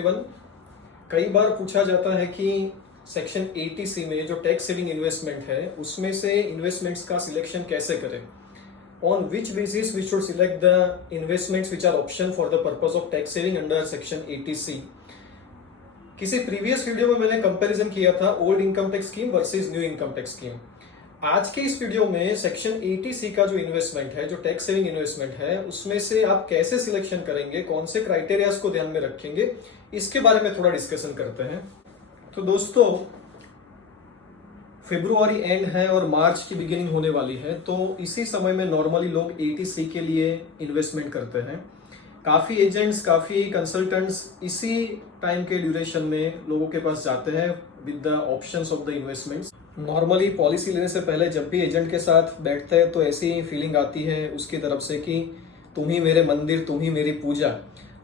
Everyone. कई बार पूछा जाता है कि सेक्शन 80C में जो टैक्स सेविंग इन्वेस्टमेंट है उसमें से इन्वेस्टमेंट्स का सिलेक्शन कैसे करें, on which basis we should select the investments which are option for the purpose of tax saving under section 80C। किसी प्रीवियस वीडियो में मैंने कंपैरिजन किया था old income tax scheme versus new income tax scheme. आज के इस video में section 80C का जो इन्वेस्टमेंट है, जो टैक्स सेविंग इन्वेस्टमेंट है, उसमें से आप कैसे सिलेक्शन करेंगे, कौन से क्राइटेरियाज को ध्यान में रखेंगे, इसके बारे में थोड़ा डिस्कशन करते हैं। तो दोस्तों, फरवरी एंड है और मार्च की बिगिनिंग होने वाली है, तो इसी समय में नॉर्मली लोग 80C के लिए इन्वेस्टमेंट करते हैं। काफ़ी एजेंट्स, काफ़ी कंसल्टेंट्स इसी टाइम के ड्यूरेशन में लोगों के पास जाते हैं with the options of the investments. Normally policy लेने से पहले जब भी एजेंट के साथ बैठते हैं तो ऐसी फीलिंग आती है उसकी तरफ से कि तुम ही मेरे मंदिर, तुम ही मेरी पूजा।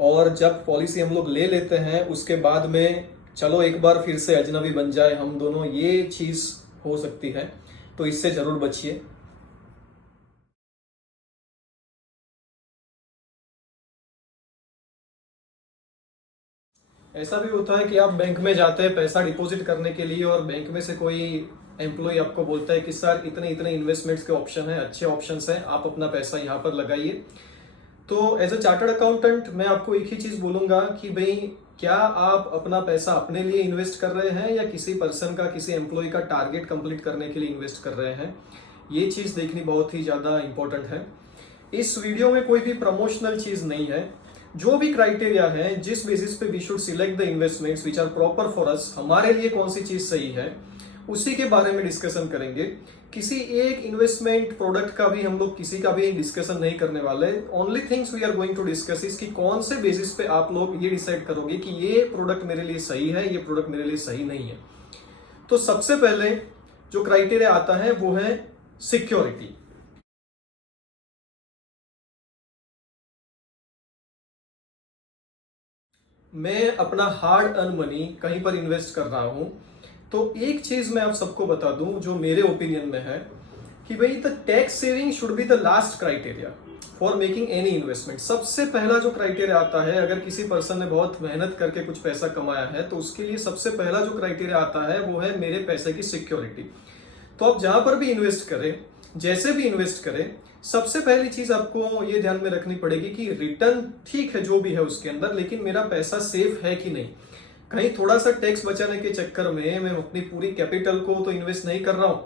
और जब पॉलिसी हम लोग ले लेते हैं उसके बाद में चलो एक बार फिर से अजनबी बन जाए हम दोनों, ये चीज़ हो सकती है, तो इससे जरूर बचिए। ऐसा भी होता है कि आप बैंक में जाते हैं पैसा डिपॉजिट करने के लिए और बैंक में से कोई एम्प्लॉय आपको बोलता है कि सर इतने इतने इन्वेस्टमेंट्स के ऑप्शन है, अच्छे ऑप्शंस हैं, आप अपना पैसा यहाँ पर लगाइए। तो एज अ चार्टर्ड अकाउंटेंट मैं आपको एक ही चीज़ बोलूँगा कि भाई, क्या आप अपना पैसा अपने लिए इन्वेस्ट कर रहे हैं या किसी पर्सन का, किसी एम्प्लॉय का टारगेट कंप्लीट करने के लिए इन्वेस्ट कर रहे हैं, ये चीज़ देखनी बहुत ही ज़्यादा इंपॉर्टेंट है। इस वीडियो में कोई भी प्रमोशनल चीज़ नहीं है। जो भी क्राइटेरिया है, जिस बेसिस पे we should select the investments which are proper for us, हमारे लिए कौन सी चीज सही है, उसी के बारे में डिस्कशन करेंगे। किसी एक इन्वेस्टमेंट प्रोडक्ट का भी हम लोग किसी का भी डिस्कशन नहीं करने वाले। Only things we are going to discuss is कि कौन से बेसिस पे आप लोग ये डिसाइड करोगे कि ये प्रोडक्ट मेरे लिए सही है, ये प्रोडक्ट मेरे लिए सही नहीं है। तो सबसे पहले जो क्राइटेरिया आता है वो है सिक्योरिटी। मैं अपना हार्ड अर्न मनी कहीं पर इन्वेस्ट कर रहा हूं, तो एक चीज मैं आप सबको बता दूं जो मेरे ओपिनियन में है कि भाई the tax saving should be the last criteria for making any investment. सबसे पहला जो क्राइटेरिया आता है, अगर किसी पर्सन ने बहुत मेहनत करके कुछ पैसा कमाया है तो उसके लिए सबसे पहला जो क्राइटेरिया आता है वो है मेरे पैसे की सिक्योरिटी। तो आप जहां पर भी इन्वेस्ट करें, जैसे भी इन्वेस्ट करें, सबसे पहली चीज आपको ये ध्यान में रखनी पड़ेगी कि रिटर्न ठीक है जो भी है उसके अंदर, लेकिन मेरा पैसा सेफ है कि नहीं। कहीं थोड़ा सा टैक्स बचाने के चक्कर में मैं अपनी पूरी कैपिटल को तो इन्वेस्ट नहीं कर रहा हूं,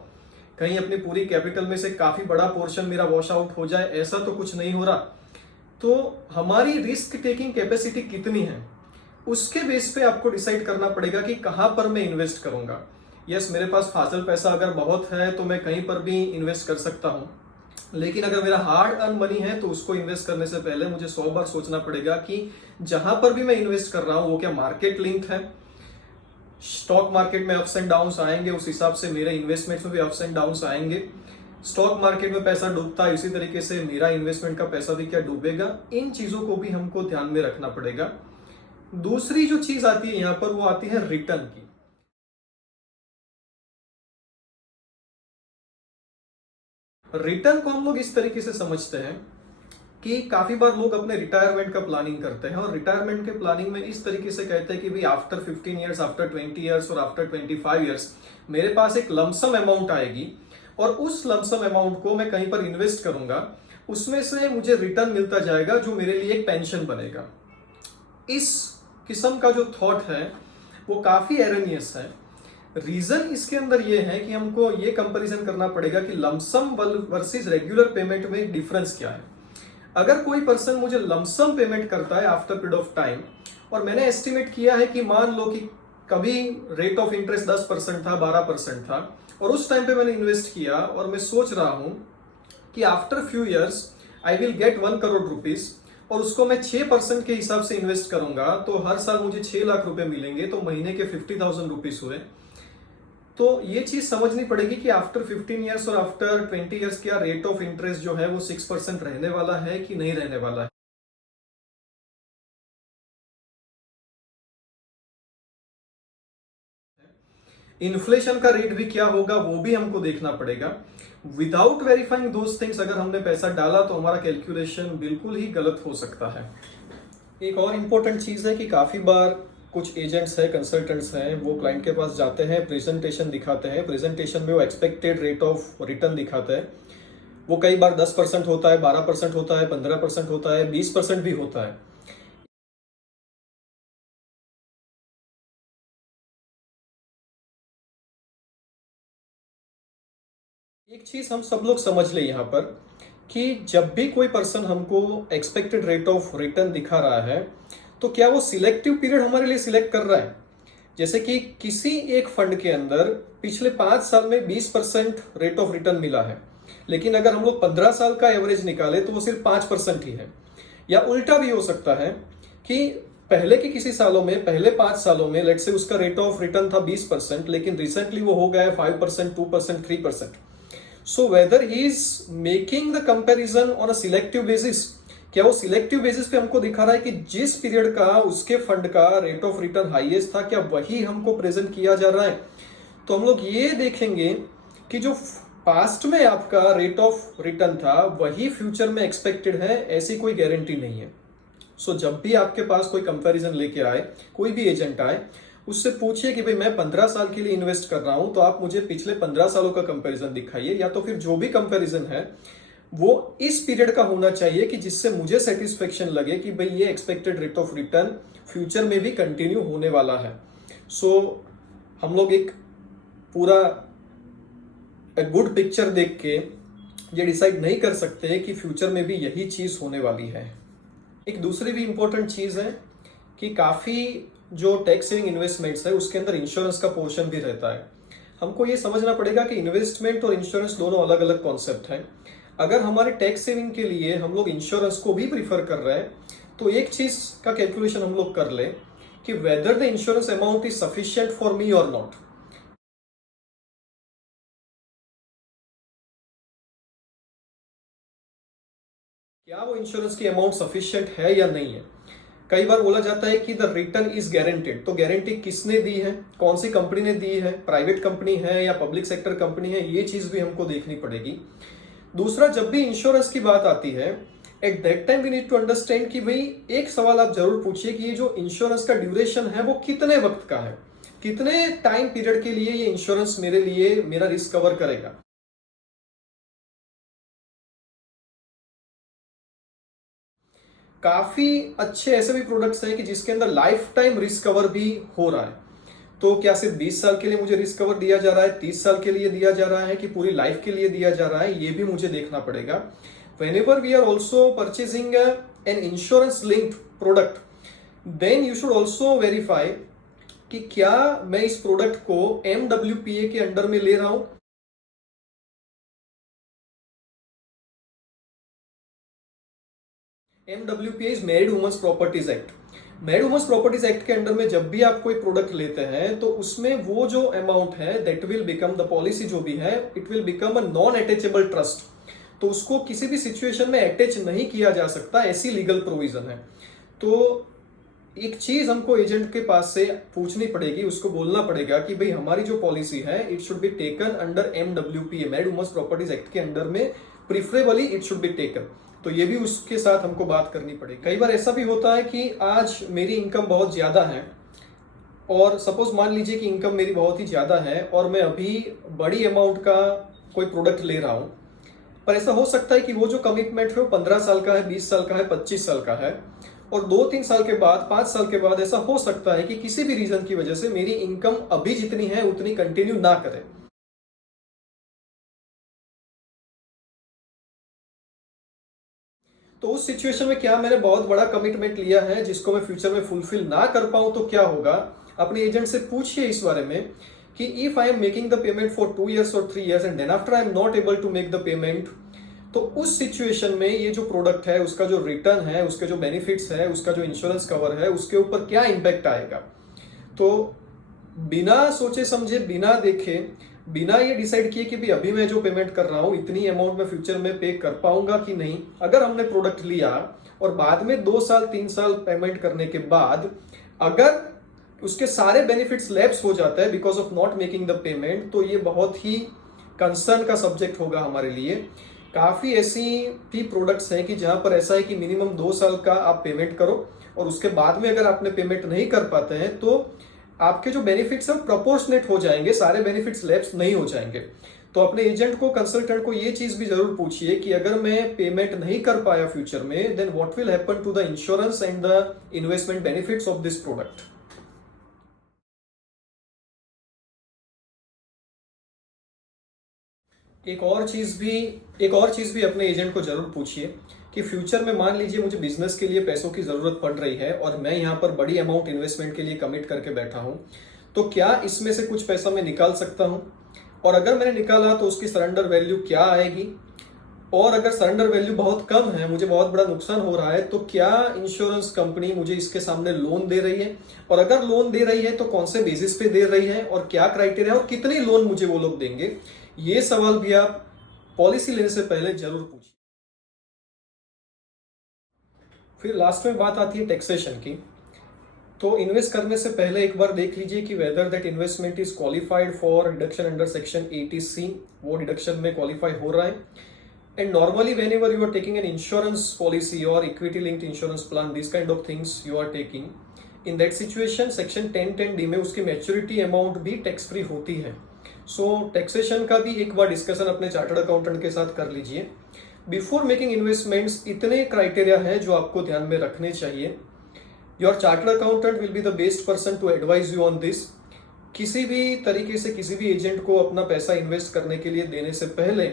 कहीं अपनी पूरी कैपिटल में से काफी बड़ा पोर्शन मेरा वॉश आउट हो जाए, ऐसा तो कुछ नहीं हो रहा। तो हमारी रिस्क टेकिंग कैपेसिटी कितनी है, उसके बेस पे आपको डिसाइड करना पड़ेगा कि कहां पर मैं इन्वेस्ट करूंगा। यस, मेरे पास फाजिल पैसा अगर बहुत है तो मैं कहीं पर भी इन्वेस्ट कर सकता हूं, लेकिन अगर मेरा हार्ड अर्न मनी है तो उसको इन्वेस्ट करने से पहले मुझे 100 बार सोचना पड़ेगा कि जहां पर भी मैं इन्वेस्ट कर रहा हूं वो क्या मार्केट लिंक है। स्टॉक मार्केट में अप्स एंड डाउन्स आएंगे, उस हिसाब से मेरे इन्वेस्टमेंट्स में भी अप्स एंड डाउन्स आएंगे। स्टॉक मार्केट में पैसा डूबता है, इसी तरीके से मेरा इन्वेस्टमेंट का पैसा भी क्या डूबेगा। इन चीजों को भी हमको ध्यान में रखना पड़ेगा। दूसरी जो चीज आती है यहां पर वो आती है रिटर्न की। रिटर्न को हम लोग इस तरीके से समझते हैं कि काफी बार लोग अपने रिटायरमेंट का प्लानिंग करते हैं और रिटायरमेंट के प्लानिंग में इस तरीके से कहते हैं कि भाई आफ्टर 15 इयर्स, आफ्टर 20 इयर्स और आफ्टर 25 इयर्स मेरे पास एक लमसम अमाउंट आएगी और उस लमसम अमाउंट को मैं कहीं पर इन्वेस्ट करूंगा, उसमें से मुझे रिटर्न मिलता जाएगा जो मेरे लिए एक पेंशन बनेगा। इस किस्म का जो थॉट है वो काफी एरनियस है। रीजन इसके अंदर ये है कि हमको ये कंपैरिजन करना पड़ेगा कि लमसम वर्सेस रेगुलर पेमेंट में डिफरेंस क्या है। अगर कोई पर्सन मुझे लमसम पेमेंट करता है आफ्टर पीरियड ऑफ टाइम, और मैंने एस्टिमेट किया है कि मान लो कि कभी रेट ऑफ इंटरेस्ट 10% था, 12% था, और उस टाइम पे मैंने इन्वेस्ट किया और मैं सोच रहा हूं कि after few years I will get 1 crore rupees, और उसको मैं 6% के हिसाब से इन्वेस्ट करूंगा तो हर साल मुझे 6 लाख रुपए मिलेंगे, तो महीने के 50,000 रुपीज हुए। तो ये चीज समझनी पड़ेगी कि आफ्टर 15 इयर्स और आफ्टर 20 इयर्स क्या रेट ऑफ इंटरेस्ट जो है वो 6% रहने वाला है कि नहीं रहने वाला है। इन्फ्लेशन का रेट भी क्या होगा वो भी हमको देखना पड़ेगा। विदाउट वेरीफाइंग दोज थिंग्स अगर हमने पैसा डाला तो हमारा कैलकुलेशन बिल्कुल ही गलत हो सकता है। एक और इंपॉर्टेंट चीज है कि काफी बार कुछ एजेंट्स हैं, कंसल्टेंट्स हैं, वो क्लाइंट के पास जाते हैं, प्रेजेंटेशन दिखाते हैं, प्रेजेंटेशन में वो एक्सपेक्टेड रेट ऑफ रिटर्न दिखाते हैं। वो कई बार 10% होता है, 12% होता है, 15% होता है, 20% भी होता है। एक चीज हम सब लोग समझ ले यहाँ पर कि जब भी कोई पर्सन हमको एक्सपेक्टेड रेट ऑफ रिटर्न दिखा रहा है तो क्या वो सिलेक्टिव पीरियड हमारे लिए सिलेक्ट कर रहा है। जैसे कि किसी एक फंड के अंदर पिछले 5 साल में 20% रेट ऑफ रिटर्न मिला है, लेकिन अगर हम लोग 15 साल का एवरेज निकाले तो वो सिर्फ 5% ही है। या उल्टा भी हो सकता है कि पहले के किसी सालों में, पहले 5 सालों में लेट्स से उसका रेट ऑफ रिटर्न था 20%, लेकिन रिसेंटली वो हो गया है 5%, 2%, 3%। So whether he is making the comparison on a selective basis, क्या वो सिलेक्टिव बेसिस पे हमको दिखा रहा है कि जिस पीरियड का उसके फंड का रेट ऑफ रिटर्न हाईएस्ट था, क्या वही हमको प्रेजेंट किया जा रहा है। तो हम लोग ये देखेंगे कि जो पास्ट में आपका रेट ऑफ रिटर्न था वही फ्यूचर में एक्सपेक्टेड है, ऐसी कोई गारंटी नहीं है। सो जब भी आपके पास कोई कंपैरिजन लेके आए, कोई भी एजेंट आए, उससे पूछिए कि भाई मैं 15 साल के लिए इन्वेस्ट कर रहा हूं, तो आप मुझे पिछले 15 सालों का कंपैरिजन दिखाइए, या तो फिर जो भी कंपैरिजन है वो इस पीरियड का होना चाहिए कि जिससे मुझे सेटिस्फेक्शन लगे कि भाई ये expected rate of return future में भी कंटिन्यू होने वाला है। सो हम लोग एक पूरा गुड पिक्चर देख के ये डिसाइड नहीं कर सकते कि फ्यूचर में भी यही चीज होने वाली है। एक दूसरी भी इंपॉर्टेंट चीज है कि काफी जो टैक्स सेविंग इन्वेस्टमेंट्स है उसके अंदर इंश्योरेंस का पोर्शन भी रहता है। हमको ये समझना पड़ेगा कि इन्वेस्टमेंट और इंश्योरेंस दोनों अलग अलग कॉन्सेप्ट हैं। अगर हमारे टैक्स सेविंग के लिए हम लोग इंश्योरेंस को भी प्रीफर कर रहे हैं तो एक चीज का कैलकुलेशन हम लोग कर ले कि whether the insurance amount is sufficient for me और नॉट। क्या वो इंश्योरेंस की अमाउंट सफिशिएंट है या नहीं है। कई बार बोला जाता है कि द रिटर्न इज गारंटेड, तो गारंटी किसने दी है, कौन सी कंपनी ने दी है, प्राइवेट कंपनी है या पब्लिक सेक्टर कंपनी है, ये चीज भी हमको देखनी पड़ेगी। दूसरा, जब भी इंश्योरेंस की बात आती है at that time we need to understand कि भाई एक सवाल आप जरूर पूछिए कि ये जो इंश्योरेंस का ड्यूरेशन है वो कितने वक्त का है, कितने टाइम पीरियड के लिए ये इंश्योरेंस मेरे लिए मेरा रिस्क कवर करेगा। काफी अच्छे ऐसे भी प्रोडक्ट्स हैं कि जिसके अंदर लाइफ टाइम रिस्क कवर भी हो रहा है। तो क्या सिर्फ 20 साल के लिए मुझे रिस्क कवर दिया जा रहा है, 30 साल के लिए दिया जा रहा है, कि पूरी लाइफ के लिए दिया जा रहा है, ये भी मुझे देखना पड़ेगा। Whenever we are also purchasing an insurance linked product, then you should also verify कि क्या मैं इस प्रोडक्ट को MWPA के अंडर में ले रहा हूं। MWPA is married women's properties act. Married women's properties act के अंडर में जब भी आप कोई प्रोडक्ट लेते हैं तो उसमें वो जो अमाउंट है that will become the policy, जो भी है it will become a non attachable trust. तो उसको किसी भी सिचुएशन में अटैच नहीं किया जा सकता, ऐसी लीगल प्रोविजन है। तो एक चीज हमको एजेंट के पास से पूछनी पड़ेगी, उसको बोलना पड़ेगा कि भाई हमारी जो पॉलिसी है it should be taken under MWPA, married women's properties act के अंडर में preferably it should be taken. तो ये भी उसके साथ हमको बात करनी पड़ेगी। कई बार ऐसा भी होता है कि आज मेरी इनकम बहुत ज्यादा है, और सपोज मान लीजिए कि इनकम मेरी बहुत ही ज्यादा है और मैं अभी बड़ी अमाउंट का कोई प्रोडक्ट ले रहा हूं, पर ऐसा हो सकता है कि वो जो कमिटमेंट है वो 15 साल का है, 20 साल का है, 25 साल का है, और 2-3 साल के बाद, 5 साल के बाद ऐसा हो सकता है कि किसी भी रीजन की वजह से मेरी इनकम अभी जितनी है उतनी कंटिन्यू ना करे। तो उस सिचुएशन में क्या मैंने बहुत बड़ा कमिटमेंट लिया है जिसको मैं फ्यूचर में फुलफिल ना कर पाऊं तो क्या होगा। अपने एजेंट से पूछिए इस बारे में कि if I am making the payment for 2 years और 3 years and then after I am not able to make the payment, तो उस सिचुएशन में ये जो प्रोडक्ट है उसका जो रिटर्न है, उसके जो बेनिफिट्स है, उसका जो इंश्योरेंस कवर है, उसके ऊपर क्या इंपैक्ट आएगा। तो बिना सोचे समझे, बिना देखे, बिना ये डिसाइड किए कि भी अभी मैं जो पेमेंट कर रहा हूं इतनी अमाउंट में फ्यूचर में पे कर पाऊंगा कि नहीं, अगर हमने प्रोडक्ट लिया और बाद में 2 साल 3 साल पेमेंट करने के बाद अगर उसके सारे बेनिफिट्स लैप्स हो जाता है because of not making the payment, तो ये बहुत ही कंसर्न का सब्जेक्ट होगा हमारे लिए काफ़ी ऐसी भी प्रोडक्ट्स हैं कि जहां पर ऐसा है कि मिनिमम 2 साल का आप पेमेंट करो और उसके बाद में अगर आपने पेमेंट नहीं कर पाते हैं तो आपके जो बेनिफिट्स हैं प्रोपोर्शनेट हो जाएंगे, सारे बेनिफिट्स लैप्स नहीं हो जाएंगे। तो अपने एजेंट को, कंसल्टेंट को ये चीज भी जरूर पूछिए कि अगर मैं पेमेंट नहीं कर पाया फ्यूचर में, then what will happen to the insurance and the investment benefits of this product. एक और चीज भी अपने एजेंट को जरूर पूछिए कि फ्यूचर में मान लीजिए मुझे बिजनेस के लिए पैसों की जरूरत पड़ रही है और मैं यहाँ पर बड़ी अमाउंट इन्वेस्टमेंट के लिए कमिट करके बैठा हूँ, तो क्या इसमें से कुछ पैसा मैं निकाल सकता हूँ, और अगर मैंने निकाला तो उसकी सरेंडर वैल्यू क्या आएगी, और अगर सरेंडर वैल्यू बहुत कम है, मुझे बहुत बड़ा नुकसान हो रहा है, तो क्या इंश्योरेंस कंपनी मुझे इसके सामने लोन दे रही है, और अगर लोन दे रही है तो कौन से बेसिस पे दे रही है और क्या क्राइटेरिया और कितनी लोन मुझे वो लोग देंगे। ये सवाल भी आप पॉलिसी लेने से पहले जरूर पूछिए। फिर लास्ट में बात आती है टैक्सेशन की। तो इन्वेस्ट करने से पहले एक बार देख लीजिए कि whether that investment is qualified for deduction under section 80C, वो डिडक्शन में क्वालिफाई हो रहा है। And normally whenever you are taking an insurance policy और equity linked insurance plan, this kind of things you are taking, in that situation section 1010D में उसकी maturity amount भी tax free होती है। So taxation का भी एक बार डिस्कशन अपने चार्टर्ड अकाउंटेंट के साथ कर लीजिए। बिफोर मेकिंग इन्वेस्टमेंट्स इतने क्राइटेरिया हैं जो आपको ध्यान में रखने चाहिए। Your chartered accountant will be the best person to advise you on this. किसी भी तरीके से किसी भी एजेंट को अपना पैसा इन्वेस्ट करने के लिए देने से पहले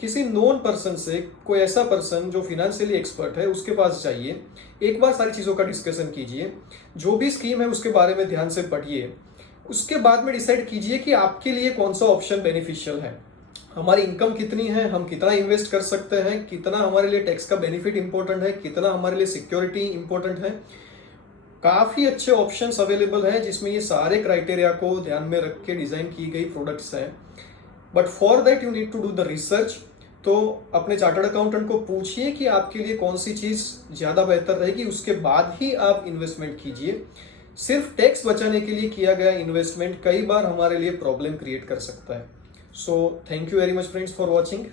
किसी नोन पर्सन से, कोई ऐसा पर्सन जो फिनेंशियली एक्सपर्ट है उसके पास जाइए, एक बार सारी चीज़ों का डिस्कशन कीजिए, जो भी स्कीम है उसके बारे में ध्यान से पढ़िए, उसके बाद में डिसाइड कीजिए कि आपके लिए कौन सा ऑप्शन बेनिफिशियल है। हमारी इनकम कितनी है, हम कितना इन्वेस्ट कर सकते हैं, कितना हमारे लिए टैक्स का बेनिफिट इंपॉर्टेंट है, कितना हमारे लिए सिक्योरिटी इंपॉर्टेंट है। काफ़ी अच्छे ऑप्शंस अवेलेबल हैं जिसमें ये सारे क्राइटेरिया को ध्यान में रख के डिज़ाइन की गई प्रोडक्ट्स हैं। But for that you need to do the research. तो अपने चार्टर्ड अकाउंटेंट को पूछिए कि आपके लिए कौन सी चीज़ ज़्यादा बेहतर रहेगी, उसके बाद ही आप इन्वेस्टमेंट कीजिए। सिर्फ टैक्स बचाने के लिए किया गया इन्वेस्टमेंट कई बार हमारे लिए प्रॉब्लम क्रिएट कर सकता है। So thank you very much friends for watching.